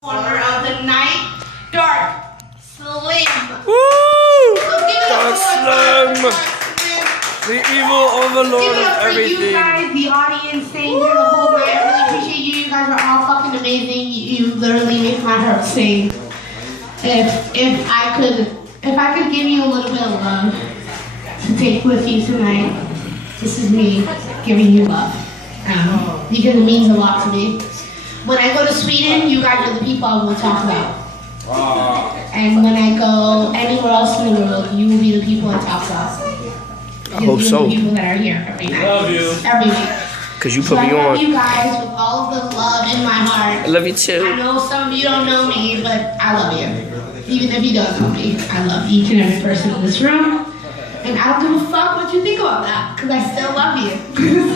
Performer of the night, Darkslim. Woo! So Darkslim, the evil overlord of everything. You guys, the audience, staying here the whole night. I really appreciate you. You guys are all fucking amazing. You literally make my heart sing. If I could give you a little bit of love to take with you tonight, this is me giving you love. Because it means a lot to me. When I go to Sweden, you guys are the people I will talk about. And when I go anywhere else in the world, you will be the people I talk about. I hope so. The people that are here every night. Love you. Every week. Because you put me I on. love you guys with all of the love in my heart. I love you too. I know some of you don't know me, but I love you. Even if you don't know me, I love each and every person in this room. And I don't give a fuck what you think about that, because I still love you.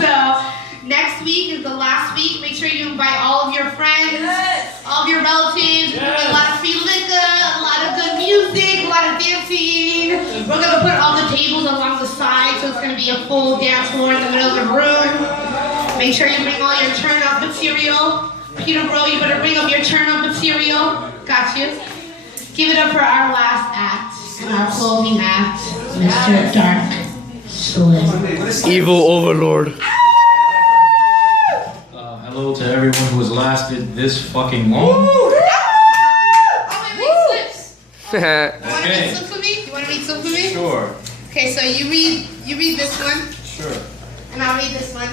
So, next week is the last week. Make sure you invite all of your friends, all of your relatives. We're gonna get a lot of free liquor, a lot of good music, a lot of dancing. We're gonna put all the tables along the side, so it's gonna be a full dance floor in the middle of the room. Make sure you bring all your turn-up material. Peter, bro, you better bring up your turn-up material. Got you. Give it up for our last act and our closing act, Mr. Darkslim. Evil overlord. Hello to everyone who has lasted this fucking long. Oh, wait, slips. You want to Okay. read slips with me? You want to read slips with me? Sure. Okay, so you read this one, Sure. and I'll read this one.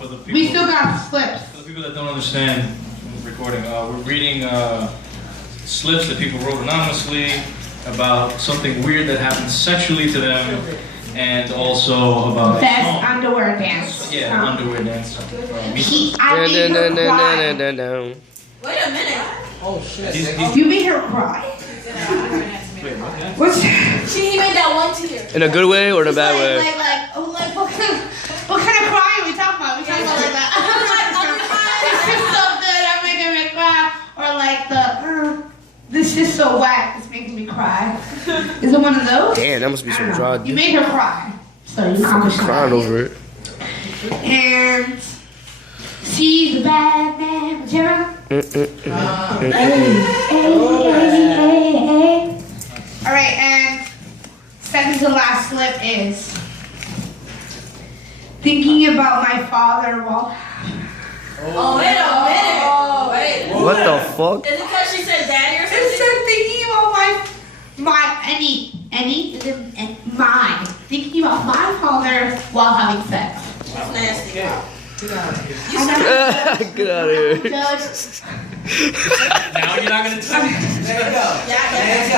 For the people, We still got slips. for the people that don't understand recording, we're reading slips that people wrote anonymously about something weird that happened sexually to them, and also about Best song. underwear dance. Yeah, underwear dance. I made her cry. Wait a minute. Oh shit. You made her cry. What's He made that one tear. In a good way or in a bad way? like what kind of cry are we talking about? We talking about like that. This is so good, I'm making me cry. Or like this is so whack, it's making me cry. Is it one of those? Damn, that must be some dry. You made her cry. So you accomplished Crying that. over it. And she's the bad man, Jerry. Alright, and second to last slip is thinking about my father while. Oh, wait a minute. Oh, wait. What the fuck? Is it because she said daddy or It something? said thinking about thinking about my father while having sex. That's nasty. Get out of here. Judge, Now you're not gonna tell me. There you go. Yeah, There you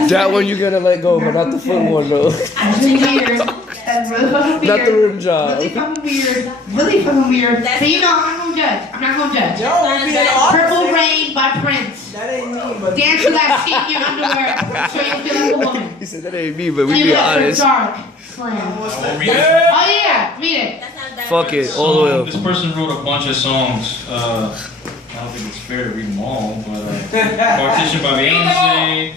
go. That one you gotta let go, but not the foot one though. that's really weird. That's really fucking weird. Not the rim job. Really fucking weird. Really fucking weird. That's- So you know, I'm not gonna judge. I'm not gonna judge. Don't be an officer. Purple Rain by Prince. That ain't me, but Dance to that shit in your underwear so you'll feel like a woman. He said that ain't me, but we Leave be it for honest. Dark Slam. I will read it. Oh yeah, read it. That's not bad. Fuck it, all the way up. This person wrote a bunch of songs. I don't think it's fair to read them all, but Partition by Beyonce,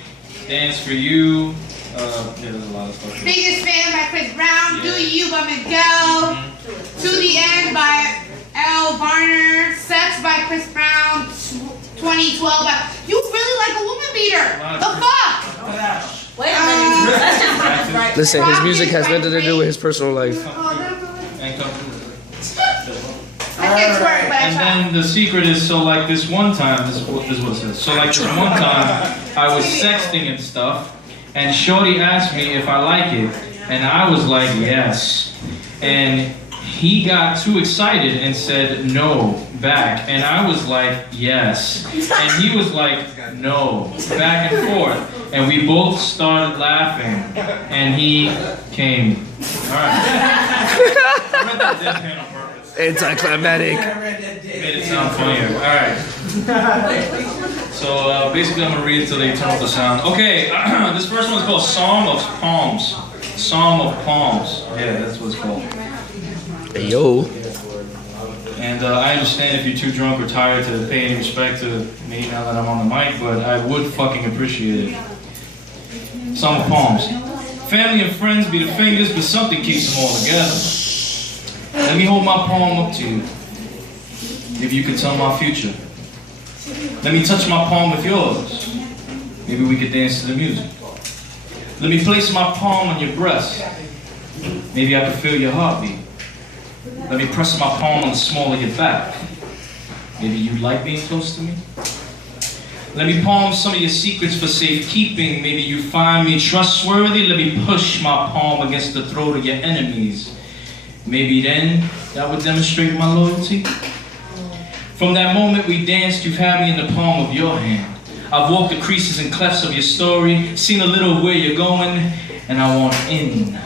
Dance for You. Yeah, there's a lot of stuff. Biggest Fan by Chris Brown. Yeah. Do You by Miguel. To the End by L. Varner. Sex by Chris Brown. 2012 by. You really like a woman beater. The fuck? Wait a minute. That's just not right. Listen, his music has nothing to do with his personal life. And come I can't swear, but I And tried. then the secret is, so like this one time, this is what it says. So like this one time, I was sexting and stuff, and Shorty asked me if I like it, and I was like, yes. And he got too excited and said no back, and I was like, yes. And he was like, no, back and forth. And we both started laughing, and he came. All right. I read that deadpan on purpose. Anticlimactic. Made it sound funnier. All right. So basically, I'm gonna read it till they turn off the sound. Okay, this first one is called Psalm of Palms. Psalm of Palms. Yeah, that's what it's called. Hey, yo. And I understand if you're too drunk or tired to pay any respect to me now that I'm on the mic, but I would fucking appreciate it. Psalm of Palms. Family and friends be the fingers, but something keeps them all together. Let me hold my palm up to you. If you could tell my future. Let me touch my palm with yours. Maybe we could dance to the music. Let me place my palm on your breast. Maybe I could feel your heartbeat. Let me press my palm on the small of your back. Maybe you like being close to me. Let me palm some of your secrets for safekeeping. Maybe you find me trustworthy. Let me push my palm against the throat of your enemies. Maybe then that would demonstrate my loyalty. From that moment we danced, you've had me in the palm of your hand. I've walked the creases and clefts of your story, seen a little of where you're going, and I want in.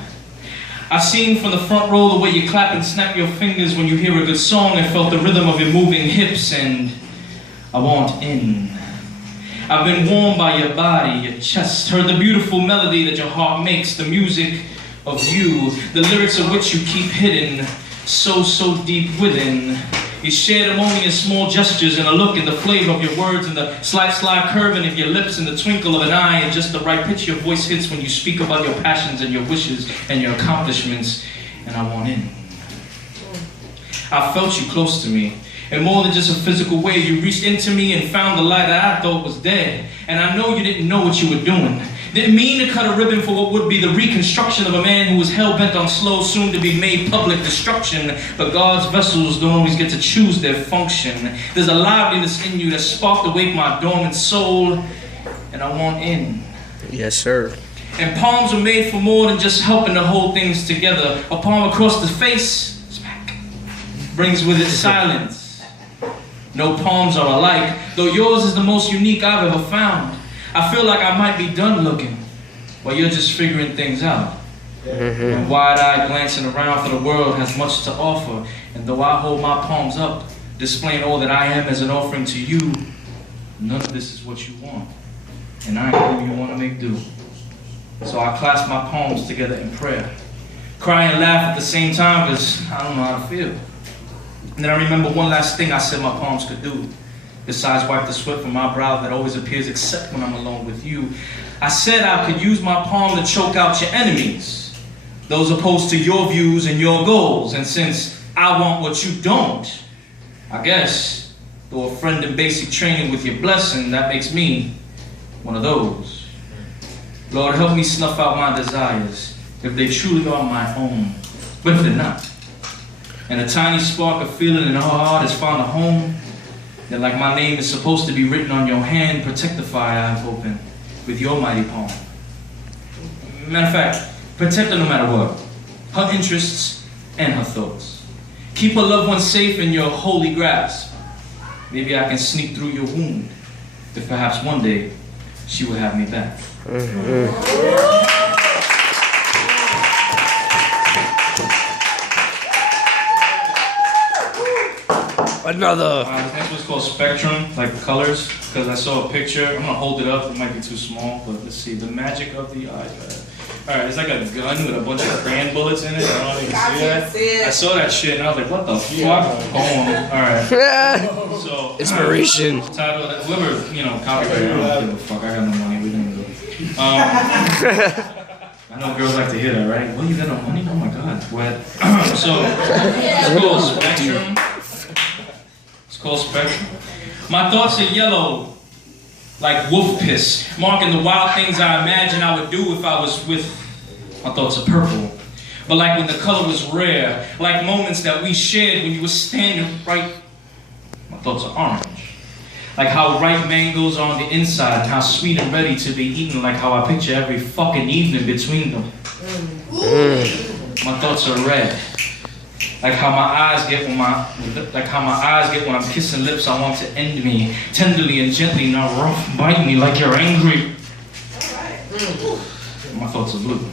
I've seen from the front row the way you clap and snap your fingers when you hear a good song and felt the rhythm of your moving hips, and I want in. I've been warmed by your body, your chest, heard the beautiful melody that your heart makes, the music of you, the lyrics of which you keep hidden, so deep within. You shared a moment in small gestures and a look and the flavor of your words and the slight curving of your lips and the twinkle of an eye and just the right pitch your voice hits when you speak about your passions and your wishes and your accomplishments, and I want in. I felt you close to me. In more than just a physical way, you reached into me and found the light that I thought was dead. And I know you didn't know what you were doing. Didn't mean to cut a ribbon for what would be the reconstruction of a man who was hell-bent on slow, soon-to-be-made public destruction. But God's vessels don't always get to choose their function. There's a liveliness in you that sparked awake my dormant soul, and I want in. Yes, sir. And palms are made for more than just helping to hold things together. A palm across the face, smack, brings with it silence. No palms are alike, though yours is the most unique I've ever found. I feel like I might be done looking, while you're just figuring things out. And wide-eyed glancing around for the world has much to offer. And though I hold my palms up, displaying all that I am as an offering to you, none of this is what you want. And I ain't who you want to make do. So I clasp my palms together in prayer. Cry and laugh at the same time, because I don't know how to feel. And then I remember one last thing I said my palms could do. Besides wipe the sweat from my brow that always appears except when I'm alone with you. I said I could use my palm to choke out your enemies. Those opposed to your views and your goals. And since I want what you don't, I guess, though a friend in basic training with your blessing, that makes me one of those. Lord, help me snuff out my desires, if they truly are my own. But if they're not, and a tiny spark of feeling in our heart has found a home, that like my name is supposed to be written on your hand, protect the fire I've opened with your mighty palm. Matter of fact, protect her no matter what, her interests and her thoughts. Keep her loved one safe in your holy grasp. Maybe I can sneak through your wound, if perhaps one day she will have me back. Another. This was called Spectrum, like colors, because I saw a picture. I'm gonna hold it up, it might be too small, but let's see. The magic of the iPad. Alright, it's like a gun with a bunch of crayon bullets in it. I don't even see that. I saw that shit and I was like, what the fuck? Alright. So Inspiration. Title, whoever, you know, copyright, I don't give a fuck. I got no money, we didn't do it. I know girls like to hear that, right? Well, you got no money? Oh my god. What? So, it's called Spectrum. It's called Spectrum. My thoughts are yellow, like wolf piss, marking the wild things I imagine I would do if I was with. My thoughts are purple, but like when the color was rare, like moments that we shared when you were standing right. My thoughts are orange, like how ripe mangoes are on the inside, and how sweet and ready to be eaten, like how I picture every fucking evening between them. My thoughts are red. Like how my eyes get when I'm kissing lips I want to end me tenderly and gently, not rough, bite me like you're angry. My thoughts are blue.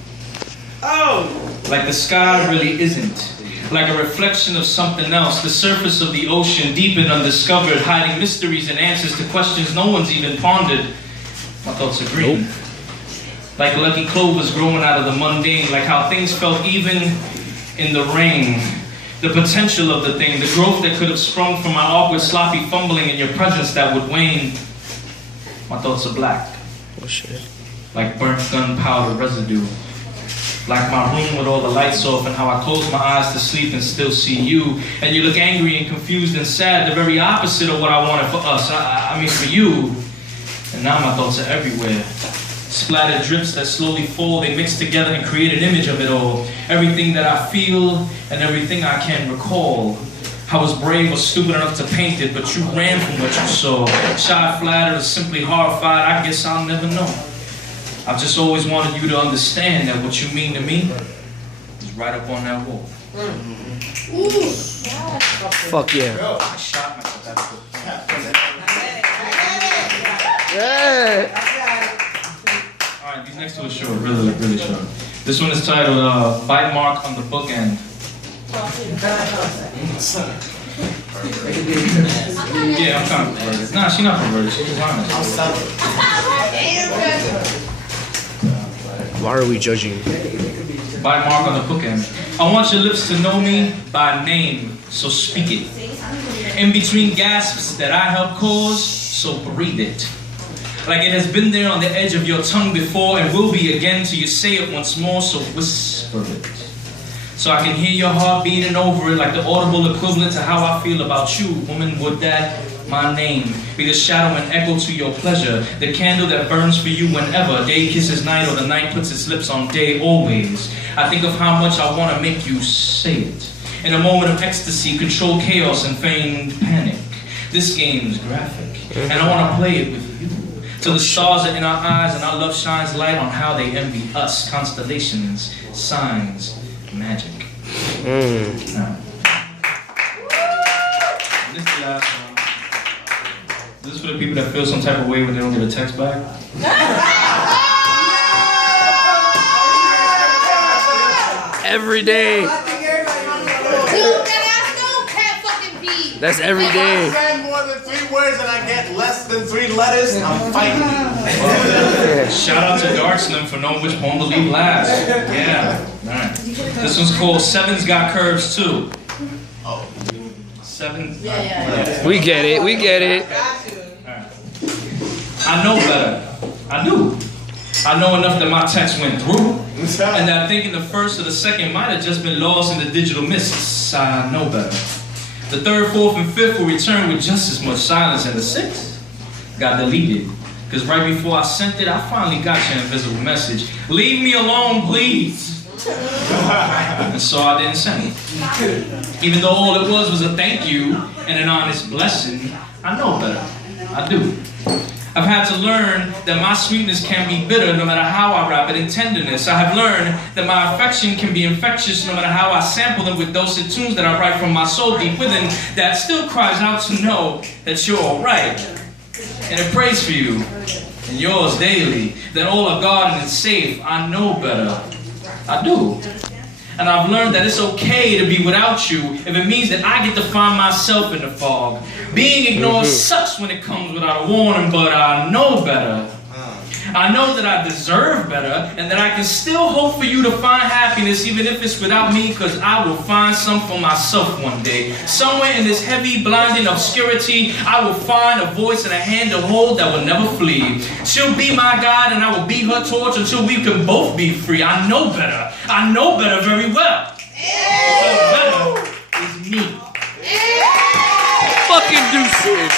Oh, like the sky really isn't, like a reflection of something else, the surface of the ocean, deep and undiscovered, hiding mysteries and answers to questions no one's even pondered. My thoughts are green. Like lucky clovers growing out of the mundane, like how things felt even in the rain. The potential of the thing, the growth that could have sprung from my awkward, sloppy fumbling in your presence that would wane. My thoughts are black. Oh shit. Like burnt gunpowder residue. Like my room with all the lights off and how I close my eyes to sleep and still see you. And you look angry and confused and sad, the very opposite of what I wanted for us. I mean for you. And now my thoughts are everywhere. Splattered drips that slowly fall, they mix together and create an image of it all. Everything that I feel and everything I can recall. I was brave or stupid enough to paint it, but you ran from what you saw. Shy, flattered, or simply horrified, I guess I'll never know. I've just always wanted you to understand that what you mean to me is right up on that wall. Fuck yeah. I shot myself. Yeah. Alright, these next two are short, really, really short. This one is titled Bite Mark on the Bookend. Yeah, I'm kind of perverted. Nah, she's not perverted, she's just honest. Why are we judging? Bite Mark on the Bookend. I want your lips to know me by name, so speak it. In between gasps that I help cause, so breathe it. Like it has been there on the edge of your tongue before and will be again till you say it once more, so whisper it. So I can hear your heart beating over it like the audible equivalent to how I feel about you. Woman, would that my name be the shadow and echo to your pleasure, the candle that burns for you whenever day kisses night or the night puts its lips on day always. I think of how much I want to make you say it. In a moment of ecstasy, control chaos and feigned panic. This game's graphic, and I want to play it with you. Till the stars are in our eyes and our love shines light on how they envy us. Constellations, signs, magic. This is the last one. This is for the people that feel some type of way when they don't get a text back. Every day. That's every day. If I send more than 3 words and I get less than 3 letters, I'm fighting you. Shout out to Darkslim for knowing which poem to leave last. Yeah. Alright. This one's called Seven's Got Curves Too. Oh. 7. Yeah. We get it. We get it. Alright. I know better. I do. I know enough that my text went through. And that thinking the first or the second might have just been lost in the digital mists. I know better. The 3rd, 4th, and 5th will return with just as much silence, and the 6th got deleted. Because right before I sent it, I finally got your invisible message. Leave me alone, please. And so I didn't send it. Even though all it was a thank you and an honest blessing, I know better. I do. I've had to learn that my sweetness can be bitter no matter how I wrap it in tenderness. I have learned that my affection can be infectious no matter how I sample them with dulcet tunes that I write from my soul deep within that still cries out to know that you're alright. And it prays for you and yours daily, that all are guarded and safe. I know better. I do. And I've learned that it's okay to be without you if it means that I get to find myself in the fog. Being ignored sucks when it comes without a warning, but I know better. I know that I deserve better and that I can still hope for you to find happiness even if it's without me, because I will find some for myself one day. Somewhere in this heavy, blinding obscurity, I will find a voice and a hand to hold that will never flee. She'll be my guide and I will be her torch until we can both be free. I know better. I know better very well. So better is me. Fucking do shit.